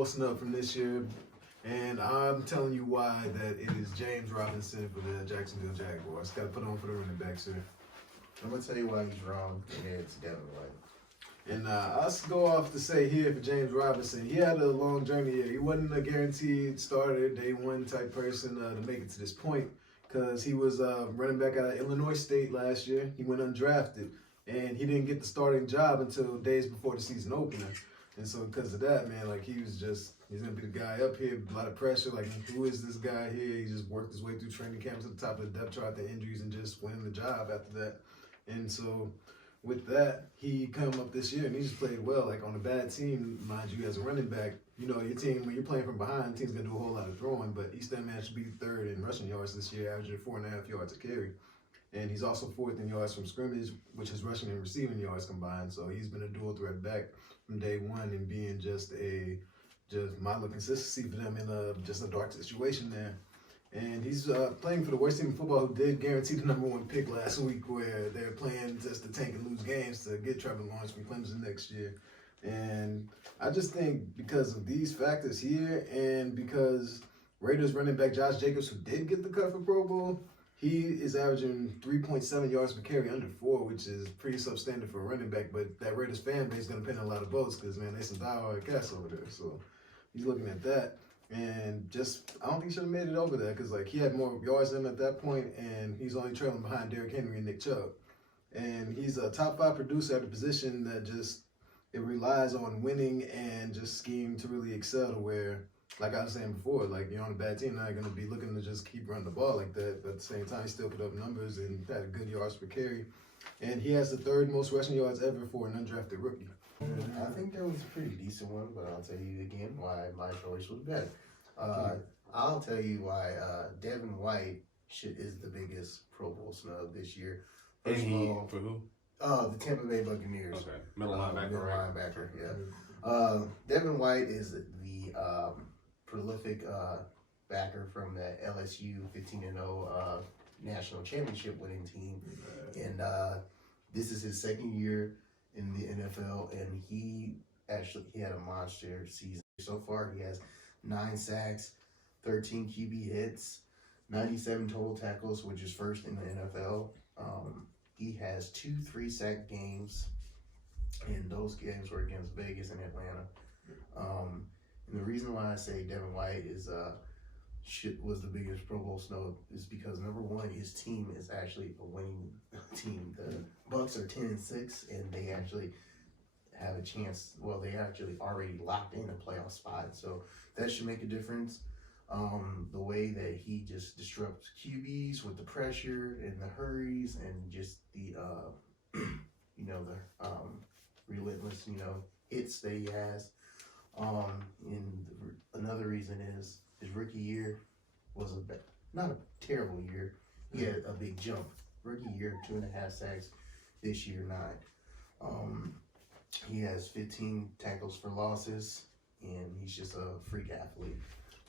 Bowl snub from this year, and I'm telling you why that it is James Robinson for the Jacksonville Jaguars. Got to put on for the running backs here. I'm gonna tell you why he's wrong, and it's Devin White. And I'll go off to say here for James Robinson, he had a long journey here. He wasn't a guaranteed starter, day one type person to make it to this point because he was running back out of Illinois State last year. He went undrafted, and he didn't get the starting job until days before the season opener. And so because of that, man, like he's going to be the guy up here, a lot of pressure. Like, who is this guy here? He just worked his way through training camp to the top of the depth chart, the injuries, and just winning the job after that. And so with that, he come up this year and he just played well. Like on a bad team, mind you, as a running back, you know, your team, when you're playing from behind, the team's going to do a whole lot of throwing, but he still managed to be third in rushing yards this year, averaging 4.5 yards a carry. And he's also fourth in yards from scrimmage, which is rushing and receiving yards combined. So he's been a dual threat back from day one and being just model of consistency for them in just a dark situation there. And he's playing for the worst team in football who did guarantee the #1 pick last week, where they're playing just to tank and lose games to get Trevor Lawrence from Clemson next year. And I just think because of these factors here and because Raiders running back Josh Jacobs, who did get the cut for Pro Bowl, he is averaging 3.7 yards per carry under 4, which is pretty substandard for a running back. But that Raiders fan base is going to pin a lot of votes because, man, there's some diehard cats over there. So he's looking at that. And I don't think he should have made it over there because, like, he had more yards than him at that point, and he's only trailing behind Derrick Henry and Nick Chubb. And he's a top 5 producer at a position that it relies on winning and just scheme to really excel to where, like I was saying before, like, you're on a bad team, not going to be looking to just keep running the ball like that. But at the same time, he still put up numbers and had good yards per carry. And he has the 3rd most rushing yards ever for an undrafted rookie. I think that was a pretty decent one, but I'll tell you again why my choice was better. I'll tell you why Devin White is the biggest Pro Bowl snub this year. First of all, for who? The Tampa Bay Buccaneers. Okay, middle linebacker. Middle linebacker, yeah. Devin White is the prolific backer from the LSU 15-0 national championship winning team, and this is his 2nd year in the NFL, and he had a monster season. So far, he has 9 sacks, 13 QB hits, 97 total tackles, which is 1st in the NFL. He has 2 3-sack games, and those games were against Vegas and Atlanta. And the reason why I say Devin White was the biggest Pro Bowl snub is because, number one, his team is actually a winning team. The Bucs are 10-6, and they actually have a chance. Well, they actually already locked in a playoff spot, so that should make a difference. The way that he just disrupts QBs with the pressure and the hurries and just the relentless hits that he has. And another reason is his rookie year was not a terrible year. He had a big jump. Rookie year, 2.5 sacks. This year, 9. He has 15 tackles for losses, and he's just a freak athlete.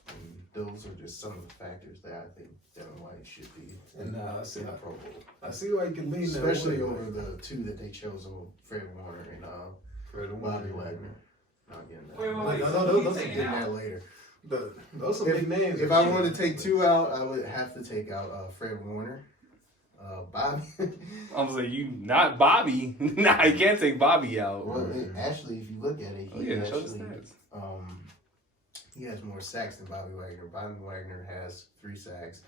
And those are just some of the factors that I think Devin White should be in the Pro Bowl. I see why you can lean that especially way, over the 2 that they chose over Fred Warner and Bobby Wagner. Not getting that. Those are getting that later. Those are big names. If I wanted to take 2 out, I would have to take out Fred Warner. Bobby. I was like, you not Bobby. Nah, you can't take Bobby out. Well, actually, if you look at it, he has more sacks than Bobby Wagner. Bobby Wagner has 3 sacks.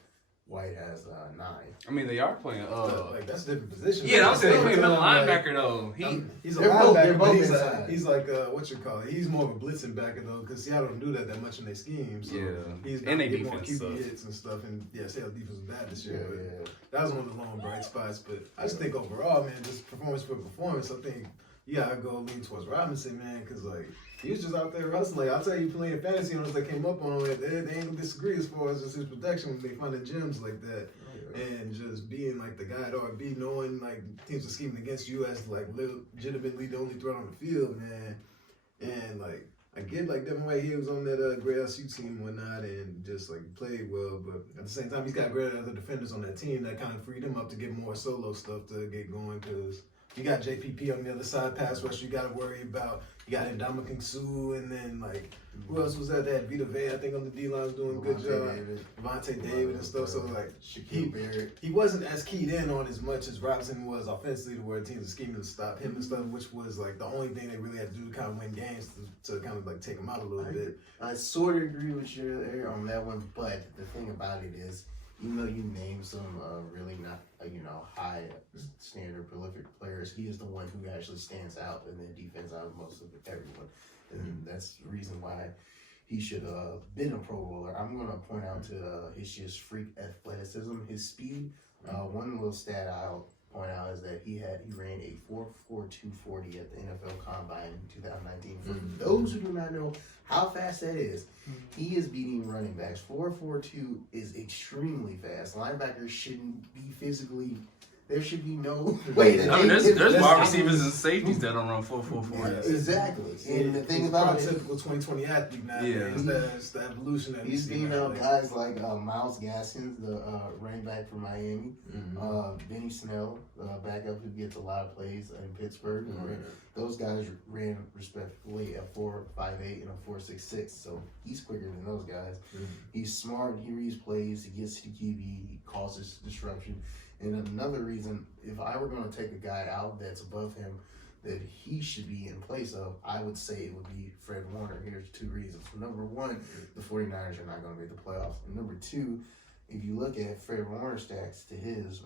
White has 9. I mean, they are playing. Like that's a different position. Yeah, I was saying they playing middle linebacker though. He's a linebacker, but he's like what you call it. He's more of a blitzing backer though, because Seattle don't do that much in their schemes. So he's and they get more QB hits and stuff. And Seattle defense was bad this year. But that was one of the long bright spots. But I just think overall, man, just performance for performance, I think you gotta go lean towards Robinson, man, because like he was just out there hustling. I'll tell you, playing fantasy owners that came up on him, they ain't gonna disagree as far as just his production when they find the gems like that. And just being like the guy at RB, knowing like teams are scheming against you as like legitimately the only threat on the field, man. And like I get like Devin White, he was on that great LSU team and whatnot, and just like played well. But at the same time, he's got great other defenders on that team that kind of freed him up to get more solo stuff to get going because You got JPP on the other side, pass rush. You got to worry about. You got Ndamukong Suh, and then like who else was that? That Vita Vea, I think on the D line's doing a good job. Devontae David and stuff. So like he wasn't as keyed in on as much as Robinson was offensively, to where teams are scheming to stop him and stuff, which was like the only thing they really had to do to kind of win games to kind of like take him out a little bit. I sort of agree with you there on that one, but the thing about it is, even though you name some really not high standard prolific players, he is the one who actually stands out in the defense out of most of everyone, and that's the reason why he should have been a Pro Bowler. I'm going to point out to his just freak athleticism, his speed. One little stat I'll point out is that he ran a 4.4240 at the NFL Combine in 2019. For those who do not know how fast that is, he is beating running backs. 4.42 is extremely fast. Linebackers shouldn't be physically. There should be no way. I mean, there's wide receivers and safeties that don't run 4.44. Exactly. And the thing about it, typical 2020 athlete nowadays. That's the evolution that he's beating out guys like Miles Gaskins, the running back from Miami, Benny Snell, backup who gets a lot of plays in Pittsburgh. Those guys ran respectively a 4.58 and a 4.66, so he's quicker than those guys. He's smart. He reads plays. He gets to QB. He causes disruption. And another reason, if I were going to take a guy out that's above him that he should be in place of, I would say it would be Fred Warner. Here's two reasons. Number one, the 49ers are not going to make the playoffs. And number two, if you look at Fred Warner's stats to his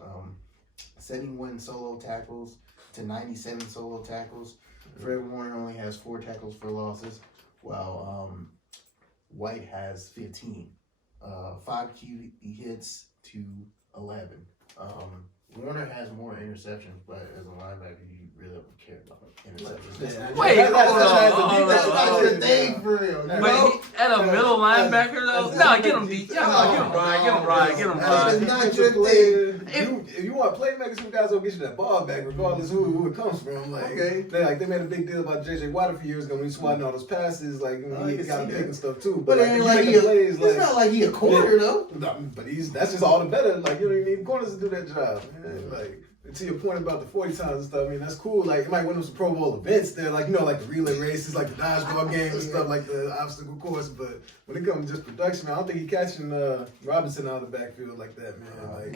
71 solo tackles to 97 solo tackles, Fred Warner only has 4 tackles for losses, while White has 15. 5 QB hits to 11. Warner has more interceptions, but as a linebacker, you really don't care about interceptions. Wait, that's the thing for real. But at a middle linebacker though, no, get him deep. Get him right. That's not your thing. If you want playmakers, some guys will get you that ball back, regardless who it comes from. Like, they made a big deal about JJ Watt a few years ago when he swatting all those passes. Like, he got him taking stuff too. But it ain't like it's not like he a corner though. No, but that's just all the better. Like, you don't even need corners to do that job. Man. Like, to your point about the 40 times and stuff, I mean, that's cool. Like, it might win them some Pro Bowl events there, like, like the relay races, like the dodgeball games and stuff, like the obstacle course. But when it comes to just production, man, I don't think he's catching Robinson out of the backfield like that, man. Like,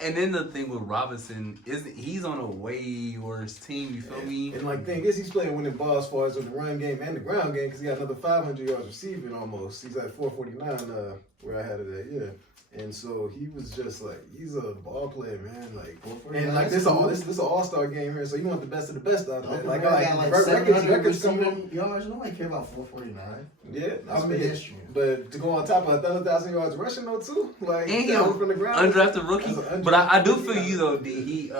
and then the thing with Robinson is he's on a way worse team. You feel me? And like, thing is, he's playing winning ball as far as with the run game and the ground game because he got another 500 yards receiving almost. He's at 449 where I had it at, And so he was just like, he's a ball player, man. Like, and like this is an all-star game here, so you want the best of the best out there. Like 700 coming yards. Nobody care about 449. Yeah, that's pedestrian. But to go on top of 1,000 yards rushing though too, like and he from the ground, undrafted rookie. But I do feel you though, D. He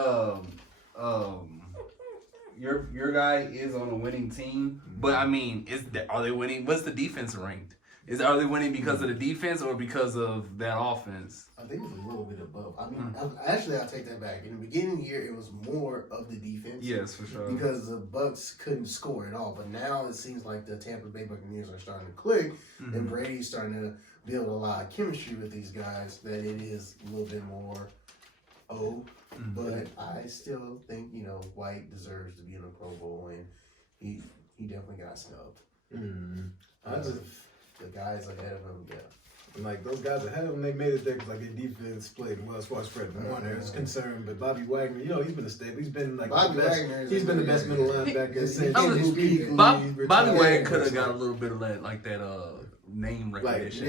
your guy is on a winning team, but I mean, are they winning? What's the defense ranked? Are they winning because of the defense or because of that offense? I think it's a little bit of both. I mean, actually, I'll take that back. In the beginning of the year, it was more of the defense. Yes, for sure. Because the Bucs couldn't score at all. But now it seems like the Tampa Bay Buccaneers are starting to click, and Brady's starting to build a lot of chemistry with these guys. That it is a little bit more but I still think White deserves to be in the Pro Bowl, and he definitely got snubbed. The guys ahead of him, And like those guys ahead of him, they made it there because like their defense played well as far as Fred Warner is concerned. But Bobby Wagner, he's been a staple. He's been like he's been the best middle linebacker since Bobby Wagner could have got a little bit of that name recognition.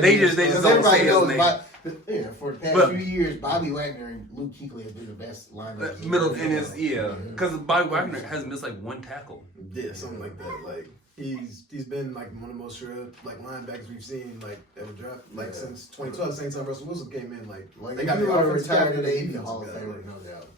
They just don't say his name. For the past few years, Bobby Wagner and Luke Kuechly have been the best linebackers. Middle in his because Bobby Wagner has missed like 1 tackle. Yeah, something like that. Like. He's been like one of the most sure linebackers we've seen ever draft since 2012. The same time Russell Wilson came in they got the offensive retired today. Hall of Famer, no doubt.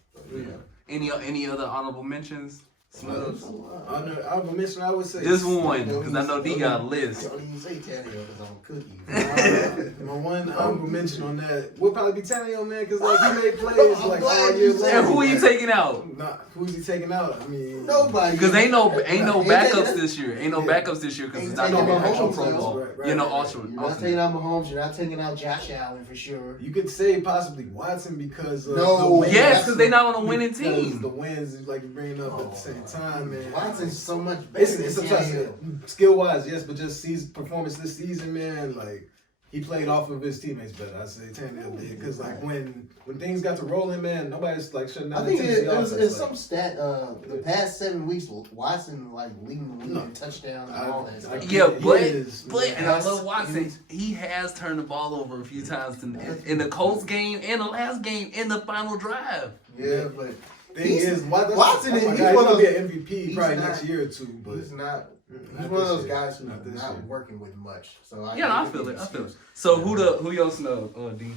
Any other honorable mentions? Snubs. Honorable mention, I would say. Just one, because I know D got a list. Don't even say Tannehill because I'm cookies. My one honorable mention on that would probably be Tannehill, man, because like he made plays I'm like glad all you year said And long. who are you taking out? Nah, who's he taking out? I mean, Nobody. Because ain't no backups taking- this year. Ain't no Yeah. backups this year because Ain't it's not taking gonna be no an actual Mahomes, Pro though. Bowl. Right, You know, right, ultra. You're not taking out Mahomes. You're not taking out Josh Allen for sure. You could say possibly Watson because of No. the wins. Yes, because they're not on a winning Because team. the wins is like you're bringing up at the same time, man. Watson's so much better It's than a tough Tannehill. skill wise, yes, but just performance this season, man. Like he played off of his teammates better. I say Tannehill did because like when things got to rolling, man, nobody's like shutting down. I think the Tennessee it's offense, some stat. The past 7 weeks, Watson like leading the league in touchdowns and all that I stuff. get Yeah, it. but He is, and I love Watson. He has turned the ball over a few times in the Colts game and the last game in the final drive. Yeah, but thing is, Watson Watson is is- he's he's going one to of be those- an MVP he's probably not- next year or two, but he's not. He's not one of this those year. guys who's Not this not year. working with much. So Yeah, no, I feel it. I feel it. So who your snub, D?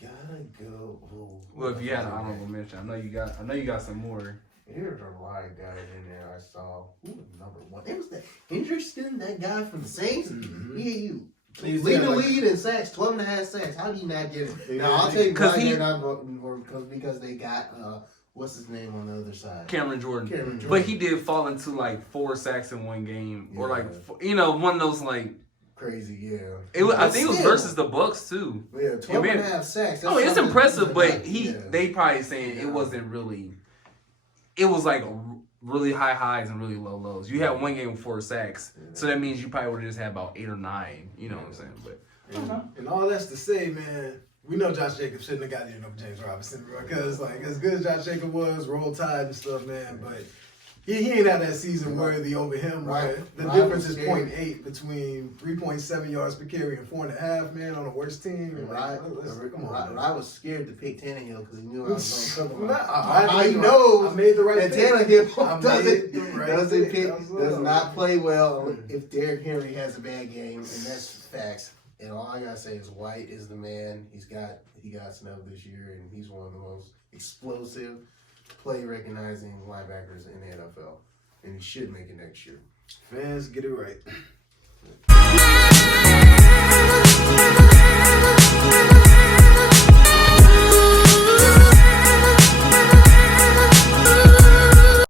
Gotta go. Oh, Well, if you had an honorable mention, I know you got some more. Here's a lot of guys in there I saw. Who was number one? It was that Hendrickson, that guy from the Saints. Mhm. You He's lead there, the like- lead in sacks, 12.5 sacks. How do you not get it? Yeah, Now I'll tell you because why he- they're not voting for him because they got what's his name on the other side? Cameron Jordan. Cameron Jordan. But he did fall into like 4 sacks in one game, or Yeah. like one of those like Crazy, yeah. I think it was Still. versus the Bucks too. Yeah, 12.5 sacks. Oh, it's something impressive, to but not- yeah. they probably saying Yeah. it wasn't really. It was like really high highs and really low lows. You had one game with 4 sacks, so that means you probably would have just had about 8 or 9. You know what I'm saying? But And all that's to say, man, we know Josh Jacobs shouldn't have got in over James Robinson because, like, as good as Josh Jacobs was, roll tide and stuff, man, but he ain't had that season worthy over him. Right. The Right. difference is Yeah. 0.8 between 3.7 yards per carry and 4.5, man, on the worst team. And, Right. like, come on. man. I was scared to pick Tannehill because he knew I was going to cover him. Nah, I know I made the right that pick. I Tannehill made the right doesn't pick. does not play well if Derrick Henry has a bad game, and that's facts. And all I gotta say is White is the man. He got snubbed this year, and he's one of the most explosive, play recognizing linebackers in the NFL, and he should make it next year. Fans, get it right.